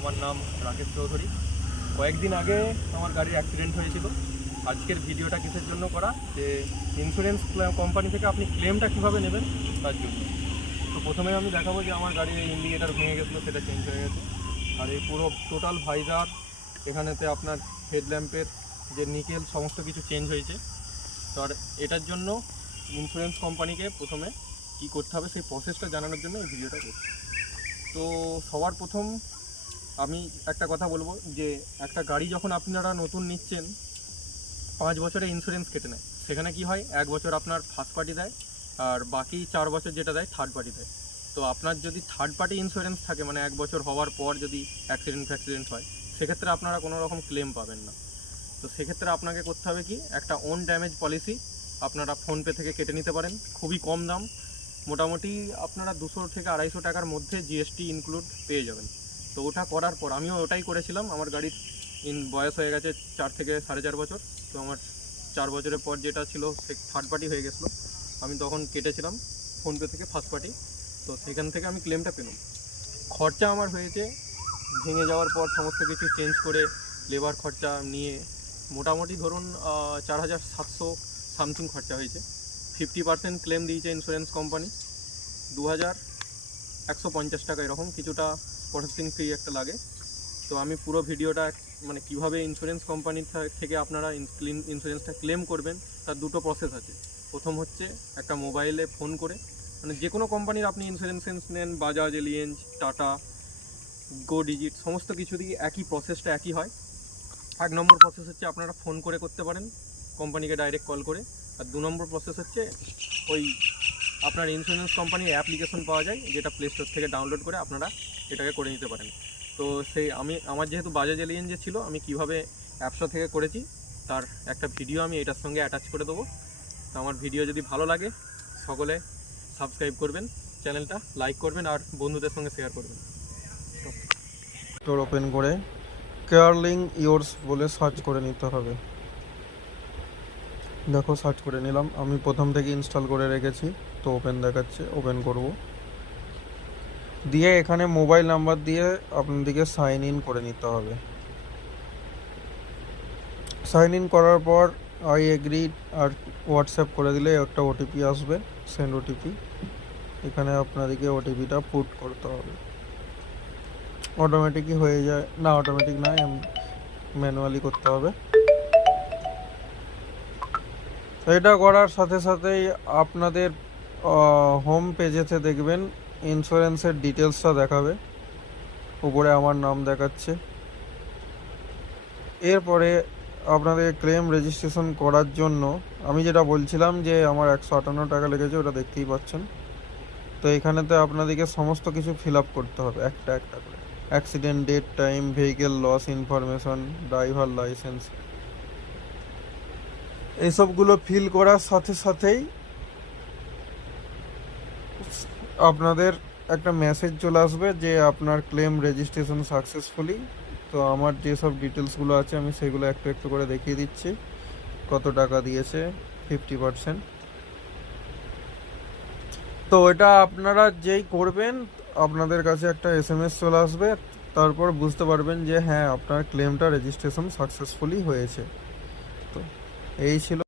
আমার নাম রাকেশ চৌধুরী। কয়েকদিন আগে আমার গাড়ির অ্যাক্সিডেন্ট হয়েছিল। আজকের ভিডিওটা কিসের জন্য করা, যে ইন্স্যুরেন্স কোম্পানি থেকে আপনি ক্লেমটা কীভাবে নেবেন তার জন্য। তো প্রথমে আমি দেখাবো যে আমার গাড়ির ইন্ডিকেটার ভেঙে গেছিলো, সেটা চেঞ্জ হয়ে গেছে। আর এই পুরো টোটাল ভাইজার, এখানেতে আপনার হেডল্যাম্পের যে নিকেল সমস্ত কিছু চেঞ্জ হয়েছে। তো আর এটার জন্য ইন্স্যুরেন্স কোম্পানিকে প্রথমে কী করতে হবে সেই প্রসেসটা জানানোর জন্য এই ভিডিওটা করছি। তো সবার প্রথম আমি একটা কথা বলবো যে একটা গাড়ি যখন আপনারা নতুন নিচ্ছেন 5 বছরে ইন্স্যুরেন্স কেটে নেয়। সেখানে কি হয়, 1 বছর আপনার ফার্স্ট পার্টি দেয় আর বাকি 4 বছর যেটা দেয় থার্ড পার্টি দেয়। তো আপনার যদি থার্ড পার্টি ইন্স্যুরেন্স থাকে, মানে 1 বছর হওয়ার পর যদি অ্যাক্সিডেন্ট হয়, সেক্ষেত্রে আপনারা কোনো রকম ক্লেম পাবেন না। তো সেক্ষেত্রে আপনাকে করতে হবে কি, একটা ওন ড্যামেজ পলিসি আপনারা ফোনপে থেকে কেটে নিতে পারেন। খুবই কম দাম, মোটামুটি আপনারা 200 থেকে 250 টাকার মধ্যে জিএসটি ইনক্লুড পেয়ে যাবেন। তো ওটা করার পর আমিও ওটাই করেছিলাম। আমার গাড়ির বয়স হয়ে গেছে 4 থেকে 4.5 বছর। তো আমার 4 বছরের পর যেটা ছিল সে থার্ড পার্টি হয়ে গেছিলো। আমি তখন কেটেছিলাম ফোনপে থেকে ফার্স্ট পার্টি। তো সেখান থেকে আমি ক্লেমটা পেলাম। খরচা আমার হয়েছে ভেঙে যাওয়ার পর সমস্ত কিছু চেঞ্জ করে লেবার খরচা নিয়ে মোটামুটি ধরুন 4,700 সামথিং খরচা হয়েছে। 50% ক্লেম দিয়েছে ইন্স্যুরেন্স কোম্পানি, 2,150 টাকা এরকম কিছুটা প্রসেসিং ফি একটা লাগে। তো আমি পুরো ভিডিওটা মানে কিভাবে ইন্স্যুরেন্স কোম্পানি থেকে আপনারা ইন্স্যুরেন্সটা ক্লেম করবেন তার দুটো প্রসেস আছে। প্রথম হচ্ছে একটা মোবাইলে ফোন করে, মানে যে কোনো কোম্পানির আপনি ইন্স্যুরেন্স নেন, বাজাজ, এলিয়েন্স, টাটা, গো ডিজিট, সমস্ত কিছু দিয়ে একই প্রসেসটা একই হয়। 1 নম্বর প্রসেস হচ্ছে আপনারা ফোন করে করতে পারেন কোম্পানিকে ডাইরেক্ট কল করে। আর 2 নম্বর প্রসেস হচ্ছে ওই আপনার ইন্স্যুরেন্স কোম্পানির অ্যাপ্লিকেশন পাওয়া যায়, যেটা প্লে স্টোর থেকে ডাউনলোড করে আপনারা এটাকে করে নিতে পারেন। তো সেই আমার যেহেতু বাজাজ এলিয়েন্স ছিল, আমি কিভাবে অ্যাপসটা থেকে করেছি তার একটা ভিডিও আমি এটার সঙ্গে অ্যাটাচ করে দেবো। তো আমার ভিডিও যদি ভালো লাগে সকলে সাবস্ক্রাইব করবেন, চ্যানেলটা লাইক করবেন আর বন্ধুদের সঙ্গে শেয়ার করবেন। স্টোর ওপেন করে কেয়ারলিং ইয়োর্স বলে সার্চ করে নিতে হবে। দেখো সার্চ করে নিলাম, আমি প্রথম থেকে ইনস্টল করে রেখেছি। তো ওপেন দেখাচ্ছে, ওপেন করব। দিয়ে এখানে মোবাইল নাম্বার দিয়ে আপনাদেরকে সাইন ইন করে নিতে হবে। সাইন ইন করার পর আই এগ্রি আর হোয়াটসঅ্যাপ করে দিলে একটা ওটিপি আসবে, সেন্ড ওটিপি। এখানে আপনাদেরকে ওটিপিটা পুট করতে হবে। অটোমেটিকই হয়ে যায় না, অটোমেটিক না, ম্যানুয়ালি করতে হবে। এটা করার সাথে সাথেই আপনাদের হোম পেজেতে দেখবেন ইন্স্যুরেন্সের ডিটেলসটা দেখাবে। উপরে আমার নাম দেখাচ্ছে। এরপরে আপনাদের ক্লেম রেজিস্ট্রেশন করার জন্য আমি যেটা বলছিলাম যে আমার 158 টাকা লেগেছে, ওটা দেখতেই পাচ্ছেন। তো এখানেতে আপনাদেরকে সমস্ত কিছু ফিল আপ করতে হবে একটা একটা করে। Accident date, time, vehicle loss information, driver license, এইসবগুলো ফিল করার সাথে সাথেই আপনাদের একটা মেসেজ চলে আসবে যে আপনার ক্লেম রেজিস্ট্রেশন সাকসেসফুলি। তো আমার যেসব ডিটেলসগুলো আছে আমি সেগুলো একটু একটু করে দেখিয়ে দিচ্ছি। কত টাকা দিয়েছে, 50%। তো এটা আপনারা যেই করবেন আপনাদের কাছে একটা SMS চলে আসবে। তারপর বুঝতে পারবেন যে হ্যাঁ আপনার ক্লেমটা রেজিস্ট্রেশন সাকসেসফুলি হয়েছে। তো এই ছিল।